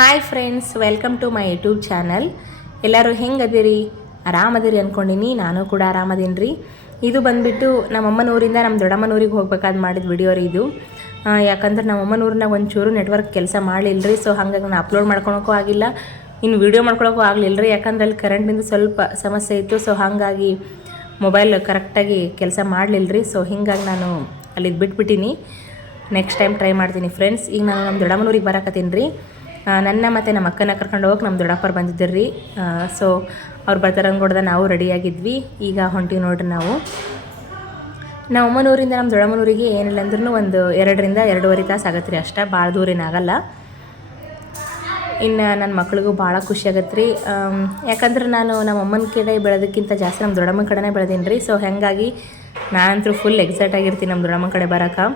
Hi friends, welcome to my YouTube channel. ಎಲ್ಲರೂ ಹೆಂಗದಿರಿ? ಆರಾಮದಿರಿ ಅಂದ್ಕೊಂಡಿನಿ. ನಾನು ಕೂಡ ಆರಾಮದೀನಿ ರೀ. ಇದು ಬಂದುಬಿಟ್ಟು ನಮ್ಮಮ್ಮನ ಊರಿಂದ ನಮ್ಮ ದೊಡ್ಡಮ್ಮನೂರಿಗೆ ಹೋಗ್ಬೇಕಾದ್ ಮಾಡಿದ ವಿಡಿಯೋ ರೀ ಇದು. ಯಾಕಂದ್ರೆ ನಮ್ಮಮ್ಮನ ಊರಿನಾಗ ಒಂಚೂರು ನೆಟ್ವರ್ಕ್ ಕೆಲಸ ಮಾಡಲಿಲ್ಲ ರೀ. ಸೊ ಹಾಗಾಗಿ ನಾನು ಅಪ್ಲೋಡ್ ಮಾಡ್ಕೊಳಕ್ಕೂ ಆಗಿಲ್ಲ, ಇನ್ನು ವೀಡಿಯೋ ಮಾಡ್ಕೊಳಕ್ಕೂ ಆಗಲಿಲ್ಲ ರೀ. ಯಾಕಂದ್ರೆ ಅಲ್ಲಿ ಕರೆಂಟಿಂದ ಸ್ವಲ್ಪ ಸಮಸ್ಯೆ ಇತ್ತು. ಸೊ ಹಾಗಾಗಿ ಮೊಬೈಲ್ ಕರೆಕ್ಟಾಗಿ ಕೆಲಸ ಮಾಡಲಿಲ್ಲ ರೀ. ಸೊ ಹೀಗಾಗಿ ನಾನು ಅಲ್ಲಿದ್ದು ಬಿಟ್ಬಿಟ್ಟಿನಿ. ನೆಕ್ಸ್ಟ್ ಟೈಮ್ ಟ್ರೈ ಮಾಡ್ತೀನಿ ಫ್ರೆಂಡ್ಸ್. ಈಗ ನಾನು ನಮ್ಮ ದೊಡ್ಡಮ್ಮನೂರಿಗೆ ಬರಕತ್ತೀನಿ ರೀ. ನನ್ನ ಮತ್ತು ನಮ್ಮ ಅಕ್ಕನ ಕರ್ಕೊಂಡು ಹೋಗಿ ನಮ್ಮ ದೊಡ್ಡಪ್ಪರು ಬಂದಿದ್ದರು ರೀ. ಸೊ ಅವ್ರು ಬರ್ತಾರಂಗೊಡ್ದ ನಾವು ರೆಡಿಯಾಗಿದ್ವಿ. ಈಗ ಹೊಂಟಿವಿ ನೋಡ್ರಿ. ನಾವು ಅಮ್ಮನೂರಿಂದ ನಮ್ಮ ದೊಡ್ಡಮ್ಮನೂರಿಗೆ ಏನಿಲ್ಲ ಅಂದ್ರೂ ಒಂದು 2-2.5 ತಾಸು ಆಗತ್ತೆ ರೀ. ಅಷ್ಟೇ, ಭಾಳ ದೂರ ಏನಾಗಲ್ಲ. ಇನ್ನು ನನ್ನ ಮಕ್ಳಿಗೂ ಭಾಳ ಖುಷಿ ಆಗತ್ತೆ ರೀ. ಯಾಕಂದ್ರೆ ನಾನು ನಮ್ಮ ಅಮ್ಮನ ಕಡೆ ಬೆಳೆದಕ್ಕಿಂತ ಜಾಸ್ತಿ ನಮ್ಮ ದೊಡ್ಡಮ್ಮನ ಕಡೆನೇ ಬೆಳೆದೀನಿ ರೀ. ಸೊ ಹಾಗಾಗಿ ನಾನಂತೂ ಫುಲ್ ಎಕ್ಸೈಟ್ ಆಗಿರ್ತೀನಿ ನಮ್ಮ ದೊಡ್ಡಮ್ಮನ ಕಡೆ ಬರೋಕೆ.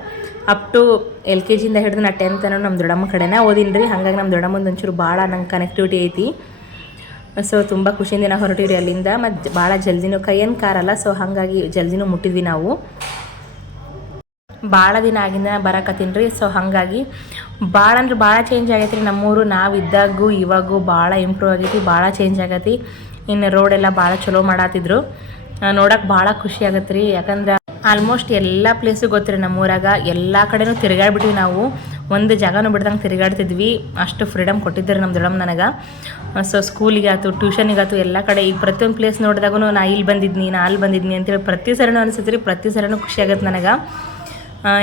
ಅಪ್ ಟು LKG ಹಿಡಿದು ನಾ 10th ತನಕ ನಮ್ಮ ದೊಡ್ಡಮ್ಮನ ಕಡೆನೇ ಓದಿನಿ ರೀ. ಹಾಗಾಗಿ ನಮ್ಮ ದೊಡ್ಡಮ್ಮಂದು ಒಂಚೂರು ಭಾಳ ನಂಗೆ ಕನೆಕ್ಟಿವಿಟಿ ಐತಿ. ಸೊ ತುಂಬ ಖುಷಿಯಿಂದ ನಾವು ಹೊರಟಿವ್ರಿ ಅಲ್ಲಿಂದ. ಮತ್ತು ಭಾಳ ಜಲ್ದಿನೂ ಕೈಯೇನು ಕಾರಲ್ಲ. ಸೊ ಹಾಗಾಗಿ ಜಲ್ದಿನೂ ಮುಟ್ಟಿದ್ವಿ ನಾವು. ಭಾಳ ದಿನ ಆಗಿಂದ ಬರಕತ್ತೀನಿ ರೀ. ಸೊ ಹಾಗಾಗಿ ಭಾಳ ಅಂದ್ರೆ ಭಾಳ ಚೇಂಜ್ ಆಗೈತೆ ರೀ ನಮ್ಮೂರು. ನಾವು ಇದ್ದಾಗೂ ಇವಾಗೂ ಭಾಳ ಇಂಪ್ರೂವ್ ಆಗೈತಿ, ಭಾಳ ಚೇಂಜ್ ಆಗೈತಿ. ಇನ್ನು ರೋಡೆಲ್ಲ ಭಾಳ ಚಲೋ ಮಾಡತ್ತಿದ್ರು. ನೋಡೋಕೆ ಭಾಳ ಖುಷಿ ಆಗತ್ತೆ ರೀ. ಯಾಕಂದ್ರೆ ಆಲ್ಮೋಸ್ಟ್ ಎಲ್ಲ ಪ್ಲೇಸು ಗೊತ್ತಿರಿ ನಮ್ಮೂರಾಗ. ಎಲ್ಲ ಕಡೆನೂ ತಿರುಗಾಡ್ಬಿಟ್ವಿ ನಾವು. ಒಂದು ಜಾಗನೂ ಬಿಡ್ದಂಗೆ ತಿರುಗಾಡ್ತಿದ್ವಿ. ಅಷ್ಟು ಫ್ರೀಡಮ್ ಕೊಟ್ಟಿದ್ದಾರೆ ನಮ್ಮ ದೊಡ್ಡಮ್ಮ ನನಗೆ. ಸೊ ಸ್ಕೂಲಿಗಾಯ್ತು, ಟ್ಯೂಷನಿಗಾಯ್ತು, ಎಲ್ಲ ಕಡೆ ಈಗ ಪ್ರತಿಯೊಂದು ಪ್ಲೇಸ್ ನೋಡಿದಾಗೂ ನಾ ಇಲ್ಲಿ ಬಂದಿದ್ನಿ, ನಾ ಅಲ್ಲಿ ಬಂದಿದ್ನಿ ಅಂತೇಳಿ ಪ್ರತಿ ಸರಿನೂ ಅನಿಸುತ್ತೆ ರೀ. ಪ್ರತಿ ಸರಿನೂ ಖುಷಿ ಆಗತ್ತೆ ನನಗೆ.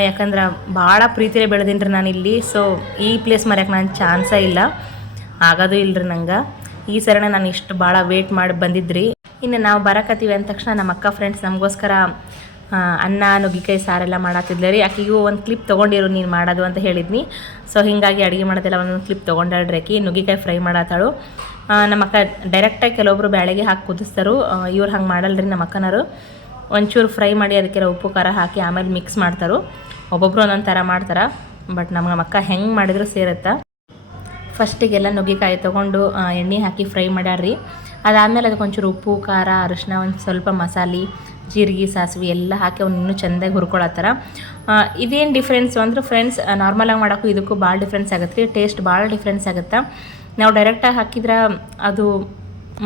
ಯಾಕಂದ್ರೆ ಭಾಳ ಪ್ರೀತಿಯೇ ಬೆಳೆದೀನಿ ರೀ ನಾನು ಇಲ್ಲಿ. ಸೊ ಈ ಪ್ಲೇಸ್ ಮರ್ಯಾಕೆ ನಾನು ಚಾನ್ಸೇ ಇಲ್ಲ, ಆಗೋದು ಇಲ್ಲರಿ ನಂಗೆ. ಈ ಸರಿನ ನಾನು ಇಷ್ಟು ಭಾಳ ವೇಟ್ ಮಾಡಿ ಬಂದಿದ್ರಿ. ಇನ್ನು ನಾವು ಬರಕತ್ತೀವಿ ಅಂದ ತಕ್ಷಣ ನಮ್ಮ ಅಕ್ಕ ಫ್ರೆಂಡ್ಸ್ ನಮಗೋಸ್ಕರ ಅನ್ನ ನುಗ್ಗಿಕಾಯಿ ಸಾರೆಲ್ಲ ಮಾಡತ್ತಿದ್ಲೆ ರೀ. ಆಕೆಗೂ ಒಂದು ಕ್ಲಿಪ್ ತೊಗೊಂಡಿರು ನೀನು ಮಾಡೋದು ಅಂತ ಹೇಳಿದ್ನಿ. ಸೊ ಹೀಗಾಗಿ ಅಡುಗೆ ಮಾಡೋದೆಲ್ಲ ಒಂದೊಂದು ಕ್ಲಿಪ್ ತೊಗೊಂಡಾಳ್ರಿ ಆಕಿ. ನುಗ್ಗಿಕಾಯಿ ಫ್ರೈ ಮಾಡತ್ತಾಳು. ನಮ್ಮ ಅಕ್ಕ ಡೈರೆಕ್ಟಾಗಿ ಕೆಲವೊಬ್ರು ಬ್ಯಾಳೆಗೆ ಹಾಕಿ ಕುದಿಸ್ತಾರು. ಇವ್ರು ಹಂಗೆ ಮಾಡಲ್ರಿ ನಮ್ಮ ಅಕ್ಕನವರು. ಒಂಚೂರು ಫ್ರೈ ಮಾಡಿ ಅದಕ್ಕೆಲ್ಲ ಉಪ್ಪು ಖಾರ ಹಾಕಿ ಆಮೇಲೆ ಮಿಕ್ಸ್ ಮಾಡ್ತಾರೆ. ಒಬ್ಬೊಬ್ರು ಒಂದೊಂದು ಥರ ಮಾಡ್ತಾರೆ. ಬಟ್ ನಮ್ಮ ಅಕ್ಕ ಹೆಂಗೆ ಮಾಡಿದ್ರು ಸೇರುತ್ತಾ. ಫಸ್ಟಿಗೆಲ್ಲ ನುಗ್ಗಿಕಾಯಿ ತೊಗೊಂಡು ಎಣ್ಣೆ ಹಾಕಿ ಫ್ರೈ ಮಾಡ್ಯಾರ್ರಿ. ಅದಾದಮೇಲೆ ಅದಕ್ಕೆ ಒಂಚೂರು ಉಪ್ಪು ಖಾರ ಅರಿಶಿನ ಒಂದು ಸ್ವಲ್ಪ ಮಸಾಲೆ ಜೀರಿಗೆ ಸಾಸಿವೆ ಎಲ್ಲ ಹಾಕಿ ಅವ್ನು ಇನ್ನೂ ಚೆಂದಾಗಿ ಹುರ್ಕೊಳತ್ತಾರ. ಇದೇನು ಡಿಫ್ರೆನ್ಸು ಅಂದ್ರೆ ಫ್ರೆಂಡ್ಸ್, ನಾರ್ಮಲಾಗಿ ಮಾಡೋಕ್ಕೂ ಇದಕ್ಕೂ ಭಾಳ ಡಿಫ್ರೆನ್ಸ್ ಆಗುತ್ತೆ ರೀ. ಟೇಸ್ಟ್ ಭಾಳ ಡಿಫ್ರೆನ್ಸ್ ಆಗುತ್ತೆ. ನಾವು ಡೈರೆಕ್ಟಾಗಿ ಹಾಕಿದ್ರೆ ಅದು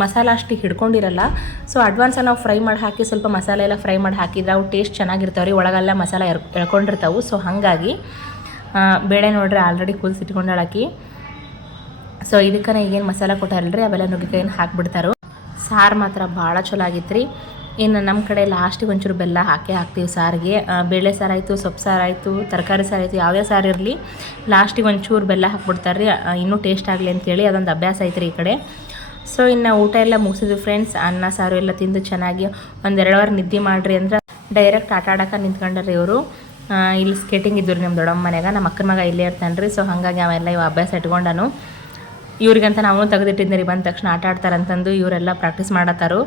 ಮಸಾಲ ಅಷ್ಟು ಹಿಡ್ಕೊಂಡಿರಲ್ಲ. ಸೊ ಅಡ್ವಾನ್ಸಾಗಿ ನಾವು ಫ್ರೈ ಮಾಡಿ ಹಾಕಿ ಸ್ವಲ್ಪ ಮಸಾಲೆ ಎಲ್ಲ ಫ್ರೈ ಮಾಡಿ ಹಾಕಿದ್ರೆ ಅವು ಟೇಸ್ಟ್ ಚೆನ್ನಾಗಿರ್ತಾವೆ ರೀ. ಒಳಗೆಲ್ಲ ಮಸಾಲ ಎಳ್ಕೊಂಡಿರ್ತಾವೆ. ಸೊ ಹಾಗಾಗಿ ಬೇಳೆ ನೋಡ್ರಿ ಆಲ್ರೆಡಿ ಕುದಿಸಿಟ್ಕೊಂಡಾಳಾಕಿ. ಸೊ ಇದಕ್ಕೆ ಈಗೇನು ಮಸಾಲ ಕೊಟ್ಟಾರಲ್ರಿ ಅವೆಲ್ಲ ನುಗ್ಗಿಕಾಯಿನ ಹಾಕಿಬಿಡ್ತಾರೋ. ಸಾರು ಮಾತ್ರ ಭಾಳ ಚಲೋ ಆಗಿತ್ತು ರೀ. ಇನ್ನು ನಮ್ಮ ಕಡೆ ಲಾಸ್ಟಿಗೆ ಒಂಚೂರು ಬೆಲ್ಲ ಹಾಕ್ತೀವಿ ಸಾರಿಗೆ. ಬೇಳೆ ಸಾರು ಆಯಿತು, ಸೊಪ್ಪು ಸಾರು ಆಯಿತು, ತರಕಾರಿ ಸಾರು ಆಯಿತು, ಯಾವುದೇ ಸಾರು ಇರಲಿ ಲಾಸ್ಟಿಗೆ ಒಂಚೂರು ಬೆಲ್ಲ ಹಾಕ್ಬಿಡ್ತಾರೆ ರೀ, ಇನ್ನೂ ಟೇಸ್ಟ್ ಆಗಲಿ ಅಂತೇಳಿ. ಅದೊಂದು ಅಭ್ಯಾಸ ಐತೆ ರೀ ಈ ಕಡೆ. ಸೊ ಇನ್ನು ಊಟ ಎಲ್ಲ ಮುಗಿಸಿದ್ವಿ ಫ್ರೆಂಡ್ಸ್. ಅನ್ನ ಸಾರು ಎಲ್ಲ ತಿಂದು ಚೆನ್ನಾಗಿ 1-2 ಅವರ್ ನಿದ್ದೆ ಮಾಡಿರಿ ಅಂದ್ರೆ ಡೈರೆಕ್ಟ್ ಆಟ ಆಡೋಕೆ ನಿಂತ್ಕೊಂಡ್ರಿ ಇವರು. ಇಲ್ಲಿ ಸ್ಕೇಟಿಂಗ್ ಇದ್ದು ರೀ ನಮ್ಮ ದೊಡ್ಡಮ್ಮ ಮನೆಯಾಗ. ನಮ್ಮ ಅಕ್ಕನ ಮಗ ಇಲ್ಲೇ ಇರ್ತಾನೆ ರೀ. ಸೊ ಹಾಗಾಗಿ ಅವೆಲ್ಲ ಇವು ಅಭ್ಯಾಸ ಇಟ್ಕೊಂಡನು. ಇವ್ರಿಗಂತ ನಾವು ತೆಗೆದಿಟ್ಟಿದ್ದೆ ರೀ. ಬಂದ ತಕ್ಷಣ ಆಟ ಆಡ್ತಾರಂತಂದು ಇವರೆಲ್ಲ ಪ್ರಾಕ್ಟೀಸ್ ಮಾಡತ್ತಾರು.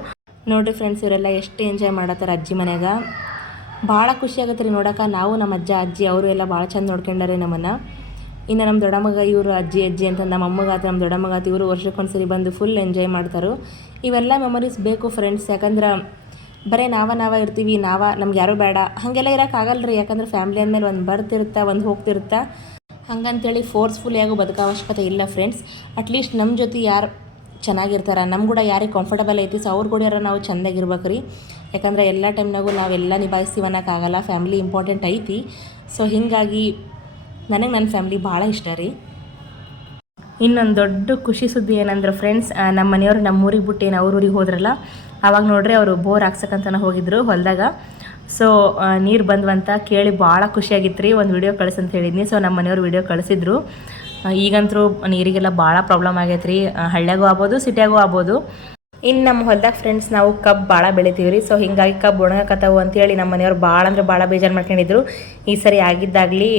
ನೋಡಿರಿ ಫ್ರೆಂಡ್ಸ್, ಇವರೆಲ್ಲ ಎಷ್ಟು ಎಂಜಾಯ್ ಮಾಡತ್ತಾರ ಅಜ್ಜಿ ಮನೆಯಾಗ. ಭಾಳ ಖುಷಿ ಆಗತ್ತೆ ರೀ ನೋಡೋಕೆ. ನಾವು ನಮ್ಮ ಅಜ್ಜ ಅಜ್ಜಿ ಅವರು ಎಲ್ಲ ಭಾಳ ಚಂದ ನೋಡ್ಕೊಂಡಾರೆ ನಮ್ಮನ್ನು. ಇನ್ನು ನಮ್ಮ ದೊಡ್ಡಮ್ಮಗ ಇವರು ಅಜ್ಜಿ ಅಂತ ನಮ್ಮ ಅಮ್ಮಗಾತು ನಮ್ಮ ದೊಡ್ಡಮ್ಮಗಾತು ಇವರು ವರ್ಷಕ್ಕೊಂದ್ಸರಿ ಬಂದು ಫುಲ್ ಎಂಜಾಯ್ ಮಾಡ್ತಾರೆ. ಇವೆಲ್ಲ ಮೆಮೊರೀಸ್ ಬೇಕು ಫ್ರೆಂಡ್ಸ್. ಯಾಕಂದ್ರೆ ಬರೀ ನಾವ ಇರ್ತೀವಿ, ನಮ್ಗೆ ಯಾರೂ ಬೇಡ ಹಾಗೆಲ್ಲ ಇರೋಕ್ಕಾಗಲ್ಲ ರೀ. ಯಾಕಂದ್ರೆ ಫ್ಯಾಮ್ಲಿ ಅಂದಮೇಲೆ ಒಂದು ಬರ್ತಿರುತ್ತೆ, ಒಂದು ಹೋಗ್ತಿರುತ್ತೆ. ಹಂಗಂತೇಳಿ ಫೋರ್ಸ್ಫುಲಿಯಾಗೂ ಬದುಕೋ ಅವಶ್ಯಕತೆ ಇಲ್ಲ ಫ್ರೆಂಡ್ಸ್. ಅಟ್ಲೀಸ್ಟ್ ನಮ್ಮ ಜೊತೆ ಯಾರು ಚೆನ್ನಾಗಿರ್ತಾರೆ, ನಮ್ಮ ಕೂಡ ಯಾರಿಗೆ ಕಂಫರ್ಟಬಲ್ ಐತಿ, ಸೊ ಅವ್ರ ಕೂಡ ನಾವು ಚೆಂದಾಗಿರ್ಬೇಕು ರೀ. ಯಾಕಂದರೆ ಎಲ್ಲ ಟೈಮ್ನಾಗೂ ನಾವೆಲ್ಲ ನಿಭಾಯಿಸ್ತೀವಿ ಅನ್ನೋಕ್ಕಾಗಲ್ಲ. ಫ್ಯಾಮ್ಲಿ ಇಂಪಾರ್ಟೆಂಟ್ ಐತಿ. ಸೊ ಹೀಗಾಗಿ ನನಗೆ ನನ್ನ ಫ್ಯಾಮ್ಲಿ ಭಾಳ ಇಷ್ಟ ರೀ. ಇನ್ನೊಂದು ದೊಡ್ಡ ಖುಷಿ ಸುದ್ದಿ ಏನಂದ್ರೆ ಫ್ರೆಂಡ್ಸ್, ನಮ್ಮ ಮನೆಯವ್ರು ನಮ್ಮೂರಿಗೆ ಬಿಟ್ಟು ಏನು ಅವ್ರ ಊರಿಗೆ ಹೋದ್ರಲ್ಲ, ಆವಾಗ ನೋಡ್ರಿ ಅವರು ಬೋರ್ ಹಾಕ್ಸಕ್ಕಂತನ ಹೋಗಿದ್ರು ಹೊಲದಾಗ. ಸೊ ನೀರು ಬಂದ್ವಂತ ಕೇಳಿ ಭಾಳ ಖುಷಿಯಾಗಿತ್ತು ರೀ. ಒಂದು ವೀಡಿಯೋ ಕಳಿಸಂತ ಹೇಳಿದ್ನಿ. ಸೊ ನಮ್ಮ ಮನೆಯವ್ರು ವೀಡಿಯೋ ಕಳಿಸಿದ್ರು. ಈಗಂತರೂ ನೀರಿಗೆಲ್ಲ ಭಾಳ ಪ್ರಾಬ್ಲಮ್ ಆಗೈತೆ ರೀ. ಹಳ್ಳಿಯಾಗೂ ಆಗ್ಬೋದು, ಸಿಟಿಯಾಗೂ ಆಗ್ಬೋದು. ಇನ್ನು ನಮ್ಮ ಹೊಲದಾಗ ಫ್ರೆಂಡ್ಸ್ ನಾವು ಕಬ್ಬು ಭಾಳ ಬೆಳಿತೀವಿ ರೀ. ಸೊ ಹೀಗಾಗಿ ಕಬ್ಬು ಒಣಗಕತ್ತಾವು ಅಂತೇಳಿ ನಮ್ಮ ಮನೆಯವ್ರು ಭಾಳ ಅಂದ್ರೆ ಭಾಳ ಬೇಜಾರು ಮಾಡ್ಕೊಂಡಿದ್ರು. ಈ ಸರಿ ಆಗಿದ್ದಾಗಲಿ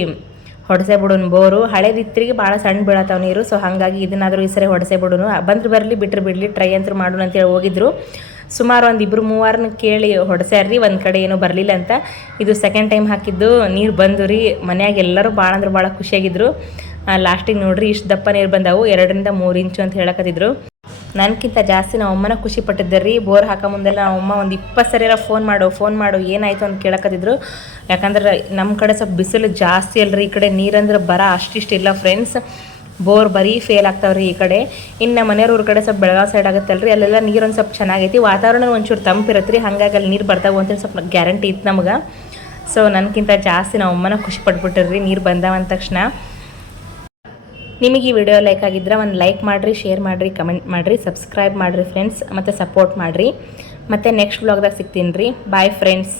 ಹೊಡೆಸೆ ಬಿಡೋನು ಬೋರು. ಹಳೇದಿತ್ತರಿಗೆ ಭಾಳ ಸಣ್ಣ ಬೀಳತ್ತಾವ ನೀರು. ಸೊ ಹಾಗಾಗಿ ಇದನ್ನಾದರೂ ಈ ಸರಿ ಹೊಡೆಸೆ ಬಿಡೋನು, ಬಂದ್ರೆ ಬರಲಿ ಬಿಟ್ಟರೆ ಬಿಡಲಿ, ಟ್ರೈ ಅಂತೂ ಮಾಡೋಣ ಅಂತೇಳಿ ಹೋಗಿದ್ರು. ಸುಮಾರು ಒಂದು 2-3 ಕೇಳಿ ಹೊಡೆಸ್ಯಾರ್ರಿ. ಒಂದು ಕಡೆ ಏನೂ ಬರಲಿಲ್ಲ ಅಂತ. ಇದು ಸೆಕೆಂಡ್ ಟೈಮ್ ಹಾಕಿದ್ದು ನೀರು ಬಂದು ರೀ. ಮನ್ಯಾಗ ಎಲ್ಲರೂ ಭಾಳ ಅಂದ್ರೆ ಭಾಳ ಖುಷಿಯಾಗಿದ್ರು. ಲಾಸ್ಟಿಗೆ ನೋಡ್ರಿ ಇಷ್ಟು ದಪ್ಪ ನೀರು ಬಂದವು, 2-3 ಇಂಚು ಅಂತ ಹೇಳಕತ್ತಿದ್ರು. ನನಗಿಂತ ಜಾಸ್ತಿ ನಮ್ಮ ಅಮ್ಮನ ಖುಷಿ ಪಟ್ಟಿದ್ದೆ ರೀ. ಬೋರ್ ಹಾಕೋ ಮುಂದೆಲ್ಲ ನಮ್ಮ ಅಮ್ಮ ಒಂದು 20 ಸರಿಯಾರ ಫೋನ್ ಮಾಡು ಏನಾಯಿತು ಅಂತ ಕೇಳಕತ್ತಿದ್ರು. ಯಾಕಂದ್ರೆ ನಮ್ಮ ಕಡೆ ಸ್ವಲ್ಪ ಬಿಸಿಲು ಜಾಸ್ತಿ ಅಲ್ರಿ. ಈ ಕಡೆ ನೀರಂದ್ರೆ ಬರ ಅಷ್ಟಿಷ್ಟಿಲ್ಲ ಫ್ರೆಂಡ್ಸ್. ಬೋರ್ ಬರೀ ಫೇಲ್ ಆಗ್ತಾವ್ರಿ ಈ ಕಡೆ. ಇನ್ನು ಮನೆಯವ್ರ ಕಡೆ ಸ್ವಲ್ಪ ಬೆಳಗಾವಿ ಸೈಡ್ ಆಗುತ್ತಲ್ಲ ರೀ, ಅಲ್ಲೆಲ್ಲ ನೀರು ಒಂದು ಸ್ವಲ್ಪ ಚೆನ್ನಾಗೈತಿ, ವಾತಾವರಣ ಒಂಚೂರು ತಂಪಿರತ್ತೆ ರೀ, ಹಾಗಾಗಿ ಅಲ್ಲಿ ನೀರು ಬರ್ತಾವೆ ಅಂತೇಳಿ ಸ್ವಲ್ಪ ಗ್ಯಾರಂಟಿ ಇತ್ತು ನಮ್ಗೆ. ಸೊ ನನಗಿಂತ ಜಾಸ್ತಿ ನಾವು ಅಮ್ಮನ ಖುಷಿ ಪಟ್ಬಿಟ್ಟಿರ್ರಿ ನೀರು ಬಂದಾವ ಅಂದ ತಕ್ಷಣ. ನಿಮಗೆ ಈ ವಿಡಿಯೋ ಲೈಕ್ ಆಗಿದ್ರೆ ಒಂದು ಲೈಕ್ ಮಾಡಿರಿ, ಶೇರ್ ಮಾಡಿರಿ, ಕಮೆಂಟ್ ಮಾಡಿರಿ, ಸಬ್ಸ್ಕ್ರೈಬ್ ಮಾಡಿರಿ ಫ್ರೆಂಡ್ಸ್, ಮತ್ತು ಸಪೋರ್ಟ್ ಮಾಡಿರಿ. ಮತ್ತು ನೆಕ್ಸ್ಟ್ ವ್ಲಾಗ್ದಾಗ ಸಿಗ್ತೀನಿ ರೀ. Bye friends.